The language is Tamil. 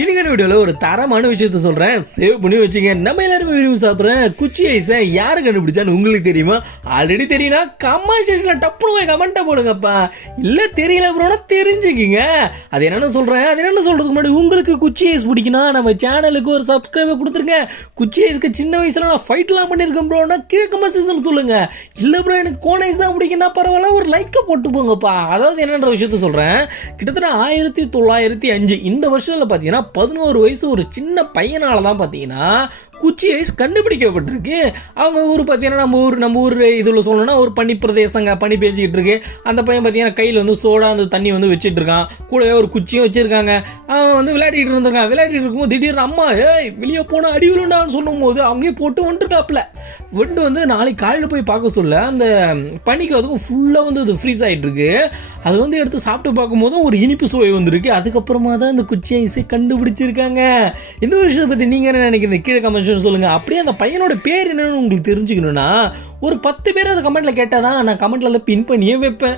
இன்னைக்கான வீடியோல ஒரு தரமான விஷயத்த சொல்றேன், சேவ் பண்ணி வச்சுங்க. நம்ம எல்லாருமே விரும்பி சாப்பிட்றேன் குச்சி ஐஸை யாரு கண்டுபிடிச்சான்னு உங்களுக்கு தெரியுமா? ஆல்ரெடி தெரியும்னா கமெண்ட் செக்ஷன்ல டப்புனு போய் கமெண்ட்டை போடுங்கப்பா. இல்ல தெரியல ப்ரோனா தெரிஞ்சுக்கிங்க. அது என்னன்னு சொல்றேன். அது என்னன்னு சொல்றதுக்கு முன்னாடி உங்களுக்கு குச்சி ஐஸ் பிடிக்குன்னா நம்ம சேனலுக்கு ஒரு சப்ஸ்கிரைபர் கொடுத்துருங்க. குச்சி ஐஸ்க்கு சின்ன வயசுல நான் ஃபைட்லாம் பண்ணியிருக்கேன் ப்ரோனா கீழே கமெண்ட் செக்ஷன் சொல்லுங்க. இல்ல ப்ரோ எனக்கு கோன் ஐஸ் தான் பிடிக்குன்னா பரவாயில்ல, ஒரு லைக்கை போட்டு போங்கப்பா. அதாவது என்னன்ற விஷயத்த சொல்றேன். கிட்டத்தட்ட 1905 இந்த வருஷத்துல பாத்தீங்கன்னா 11 வயசு ஒரு சின்ன பையனால தான் பார்த்தீங்கன்னா குச்சி ஐஸ் கண்டுபிடிக்கப்பட்டிருக்கு. அவங்க ஊர் பார்த்தீங்கன்னா நம்ம ஊர் இதில் சொல்லணும்னா ஒரு பனி பிரதேசங்க, பனி பேஞ்சிக்கிட்டு இருக்கு. அந்த பையன் பார்த்தீங்கன்னா கையில் வந்து சோடா அந்த தண்ணி வந்து வச்சுட்டு இருக்கான், கூடவே ஒரு குச்சியும் வச்சிருக்காங்க. அவன் வந்து விளையாடிட்டு இருந்திருக்கான். விளையாடிட்டு இருக்கும்போது திடீர்னு அம்மா வெளியே போன அடி விழுண்டான்னு சொல்லும் போது அவங்களே போட்டு வந்துட்டுருக்காப்புல. வந்து நாளைக்கு காலையில் போய் பார்க்க சொல்ல அந்த பனிக்கு அதுக்கும் ஃபுல்லாக வந்து அது ஃப்ரீஸ் ஆகிட்டு இருக்கு. அது வந்து எடுத்து சாப்பிட்டு பார்க்கும்போதும் ஒரு இனிப்பு சுவை வந்துருக்கு. அதுக்கப்புறமா தான் இந்த குச்சி ஐஸை கண்டுபிடிச்சிருக்காங்க. இந்த ஒரு விஷயத்தை பற்றி நீங்கள் என்ன நினைக்கிறீங்க? கீழே கமெண்ட் சொல்லுங்க. அப்படியே அந்த பையனோட பேர் என்னன்னு உங்களுக்கு தெரிஞ்சுக்கணும்னா ஒரு 10 பேர் அந்த கமெண்ட்ல கேட்டாதான் நான் கமெண்ட்ல பின் பண்ணியே வைப்பேன்.